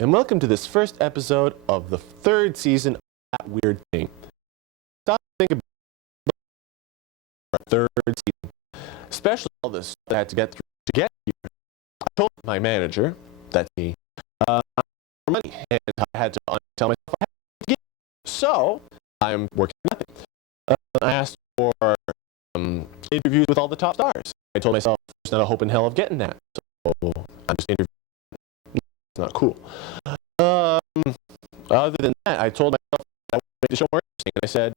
and welcome to this first episode of the third season of That Weird Thing. Stop to think about our third season, especially all this that I had to get through to get here. I told my manager, that's me, for money, and I had to tell myself I had to get it. So I'm working nothing. I asked for interviews with all the top stars. I told myself there's not a hope in hell of getting that, so I'm just interviewing. It's not cool. Other than that, I told myself I would make the show more interesting, and I said,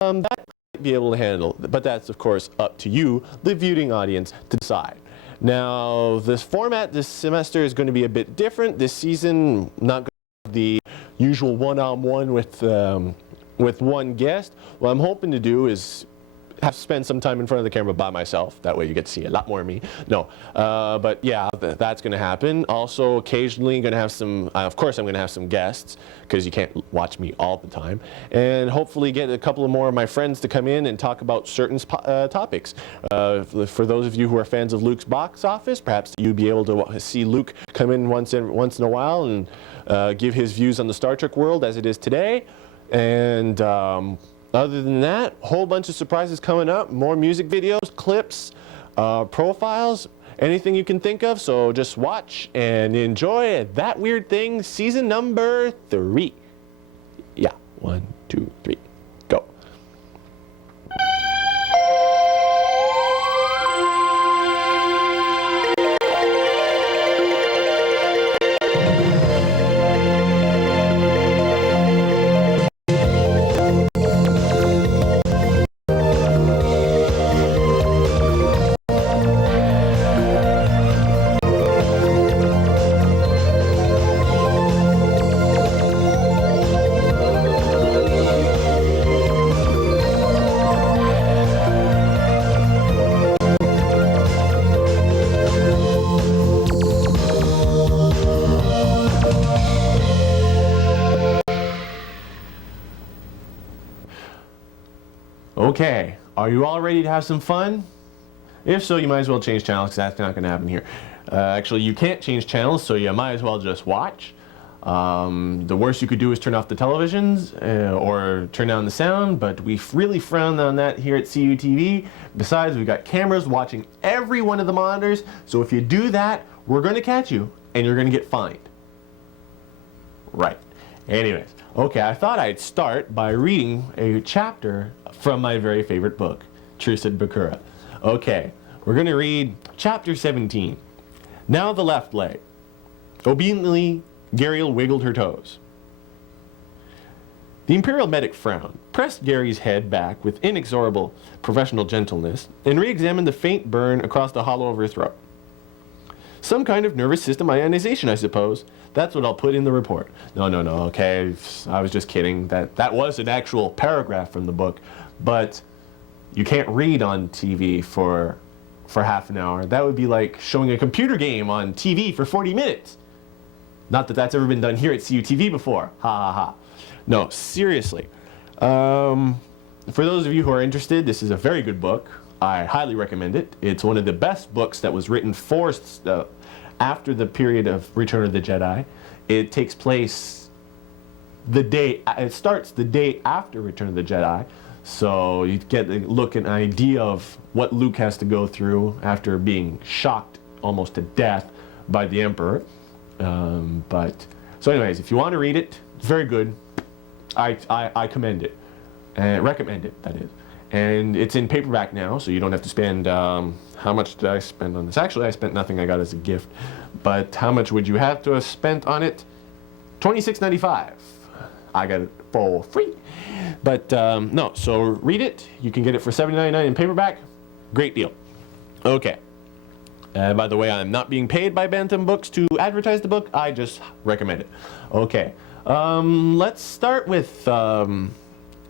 that might be able to handle, but that's of course up to you, the viewing audience, to decide. Now, this format this semester is going to be a bit different. This season, not going to have the usual one-on-one with one guest. What I'm hoping to do is have to spend some time in front of the camera by myself. That way you get to see a lot more of me. No, but yeah, that's going to happen. Also, occasionally going to have some, of course I'm going to have some guests, because you can't watch me all the time. And hopefully get a couple of more of my friends to come in and talk about certain topics. For those of you who are fans of Luke's box office, perhaps you'd be able to see Luke come in once in a while and give his views on the Star Trek world as it is today. And other than that, a whole bunch of surprises coming up, more music videos, clips, profiles, anything you can think of. So just watch and enjoy That Weird Thing, season number 3. Yeah, 1, 2, 3, go. Okay, are you all ready to have some fun? If so, you might as well change channels, because that's not going to happen here. Actually, you can't change channels, so you might as well just watch. The worst you could do is turn off the televisions or turn down the sound, but we really frown on that here at CUTV. Besides, we've got cameras watching every one of the monitors, so if you do that, we're going to catch you, and you're going to get fined. Right. Anyways, okay, I thought I'd start by reading a chapter from my very favorite book, Tristan Bakura. Okay, we're going to read chapter 17. Now the left leg. Obediently, Gariel wiggled her toes. The Imperial medic frowned, pressed Gary's head back with inexorable professional gentleness, and re-examined the faint burn across the hollow of her throat. Some kind of nervous system ionization, I suppose. That's what I'll put in the report. No, okay, I was just kidding. That was an actual paragraph from the book, but you can't read on TV for half an hour. That would be like showing a computer game on TV for 40 minutes. Not that that's ever been done here at CUTV before. Ha ha ha. No, seriously. For those of you who are interested, this is a very good book. I highly recommend it. It's one of the best books that was written for after the period of Return of the Jedi. It takes place it starts the day after Return of the Jedi. So you get a look and idea of what Luke has to go through after being shocked almost to death by the Emperor. So anyways, if you want to read it, it's very good. I commend it. Recommend it, that is. And it's in paperback now, so you don't have to spend, how much did I spend on this? Actually, I spent nothing, I got it as a gift. But how much would you have to have spent on it? $26.95. I got it for free. But no, so read it. You can get it for $7.99 in paperback. Great deal. Okay. By the way, I'm not being paid by Bantam Books to advertise the book. I just recommend it. Okay. Let's start with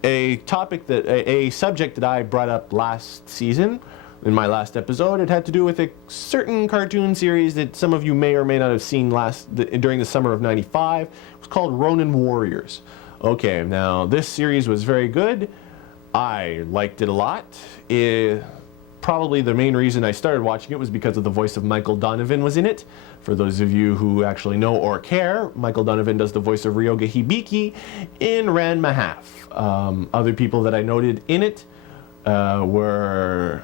a topic a subject that I brought up last season in my last episode. It had to do with a certain cartoon series that some of you may or may not have seen during the summer of '95. It was called Ronin Warriors. Okay, now this series was very good. I liked it a lot. probably the main reason I started watching it was because of the voice of Michael Donovan was in it. For those of you who actually know or care, Michael Donovan does the voice of Ryoga Hibiki in Ranma Half. Other people that I noted in it were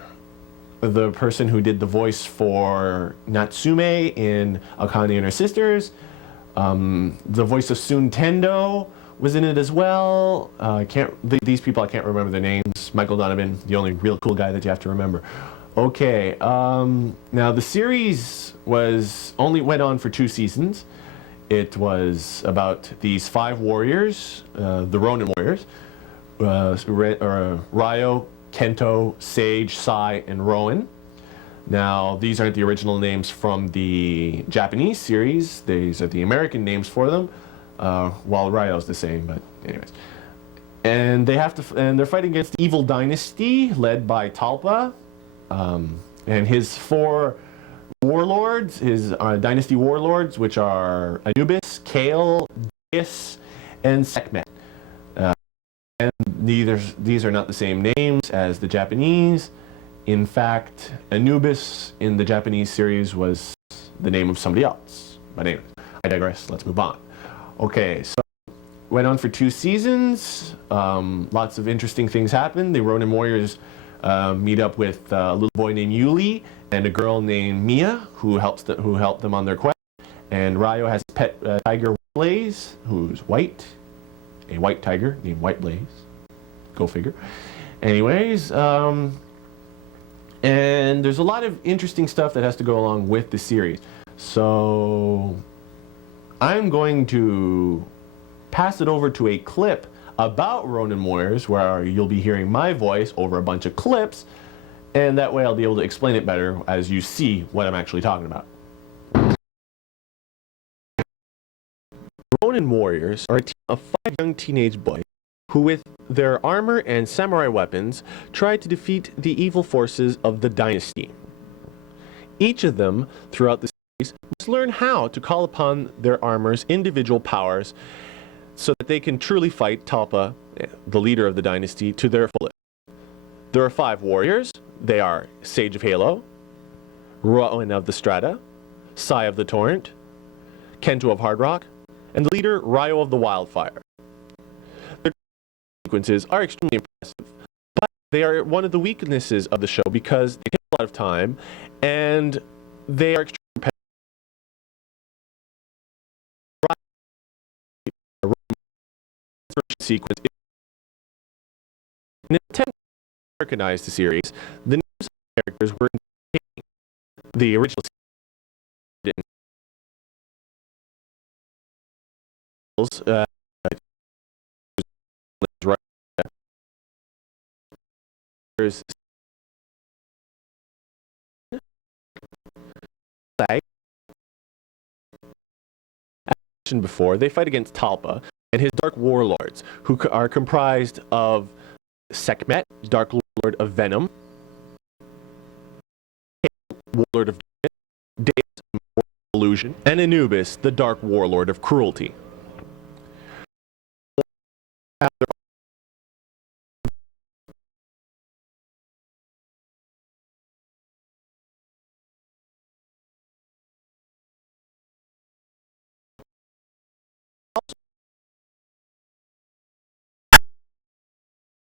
the person who did the voice for Natsume in Akane and Her Sisters. The voice of Sun Tendo was in it as well. These people, I can't remember their names. Michael Donovan, the only real cool guy that you have to remember. Okay, now the series went on for 2 seasons. It was about these 5 warriors, the Ronin Warriors, Ryo, Kento, Sage, Sai, and Rowan. Now, these aren't the original names from the Japanese series. These are the American names for them. While Ryo's the same, but anyways. And they're fighting against the evil dynasty led by Talpa, and his 4 warlords, his dynasty warlords, which are Anubis, Kale, Deus, and Sekhmet. And these are not the same names as the Japanese. In fact, Anubis in the Japanese series was the name of somebody else. But anyways, I digress. Let's move on. Okay, so went on for 2 seasons. Lots of interesting things happened. The Ronin Warriors meet up with a little boy named Yuli and a girl named Mia who helped them on their quest. And Ryo has a pet tiger, Blaze, who's white. A white tiger named White Blaze. Go figure. Anyways, and there's a lot of interesting stuff that has to go along with the series. So I'm going to pass it over to a clip about Ronin Warriors where you'll be hearing my voice over a bunch of clips, and that way I'll be able to explain it better as you see what I'm actually talking about. Ronin Warriors are a team of 5 young teenage boys who, with their armor and samurai weapons, try to defeat the evil forces of the dynasty. Each of them, throughout the series, must learn how to call upon their armor's individual powers so that they can truly fight Talpa, the leader of the dynasty, to their fullest. There are 5 warriors. They are Sage of Halo, Rowan of the Strata, Sai of the Torrent, Kento of Hard Rock, and the leader, Ryo of the Wildfire. Their sequences are extremely impressive, but they are one of the weaknesses of the show because they take a lot of time and they are extremely sequence. In an attempt to Americanize the series, the names of the characters were the original before, they fight against Talpa and his Dark Warlords, who are comprised of Sekhmet, Dark Lord of Venom, Warlord of Deus, Illusion, and Anubis, the Dark Warlord of Cruelty.